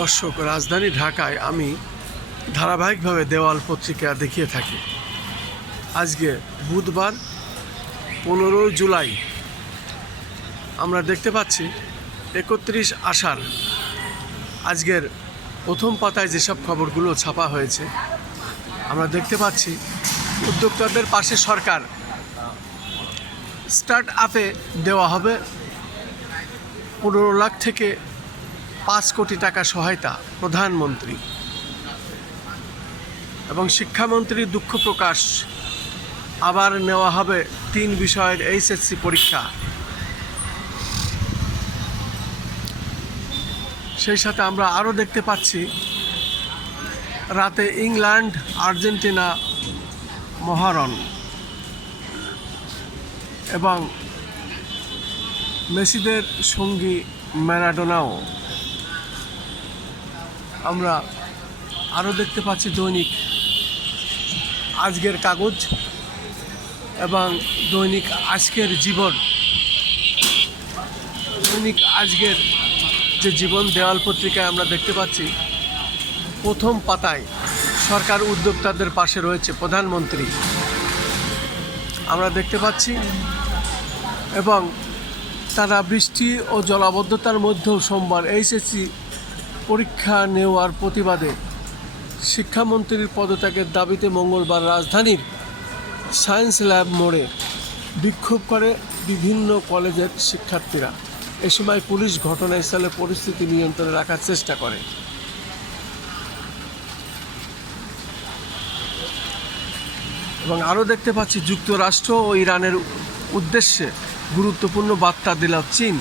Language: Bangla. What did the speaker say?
দর্শক, রাজধানী ঢাকায় আমি ধারাবাহিকভাবে দেওয়াল পত্রিকা দেখিয়ে থাকি। আজকে বুধবার 15 জুলাই আমরা দেখতে পাচ্ছি 31 আষাঢ়। আজকের প্রথম পাতায় যেসব খবরগুলো ছাপা হয়েছে আমরা দেখতে পাচ্ছি উদ্যোক্তাদের পাশে সরকার, স্টার্ট আপে দেওয়া হবে 15 লাখ থেকে 5 কোটি টাকা সহায়তা প্রধানমন্ত্রী, এবং শিক্ষামন্ত্রীর দুঃখ প্রকাশ, আবার নেওয়া হবে 3 বিষয়ের এইচএসসি পরীক্ষা। সেই সাথে আমরা আরও দেখতে পাচ্ছি রাতে ইংল্যান্ড আর্জেন্টিনা মহারণ, এবং মেসিদের সঙ্গী ম্যারাডোনাও। আমরা আরও দেখতে পাচ্ছি দৈনিক আজকের কাগজ এবং দৈনিক আজকের জীবন। দৈনিক আজকের যে জীবন দেওয়াল পত্রিকায় আমরা দেখতে পাচ্ছি প্রথম পাতায় সরকার উদ্যোক্তাদের পাশে রয়েছে প্রধানমন্ত্রী, আমরা দেখতে পাচ্ছি। এবং তারা বৃষ্টি ও জলাবদ্ধতার মধ্যেও সোমবার এইচএসসি পরীক্ষা নেওয়ার প্রতিবাদে শিক্ষামন্ত্রীর পদত্যাগের দাবিতে মঙ্গলবার রাজধানীর সায়েন্স ল্যাব মোড়ে বিক্ষোভ করে বিভিন্ন কলেজের শিক্ষার্থীরা। এ সময় পুলিশ ঘটনাস্থলে পরিস্থিতি নিয়ন্ত্রণে রাখার চেষ্টা করে। এবং আরও দেখতে পাচ্ছি যুক্তরাষ্ট্র ও ইরানের উদ্দেশ্যে গুরুত্বপূর্ণ বার্তা দিল চীন।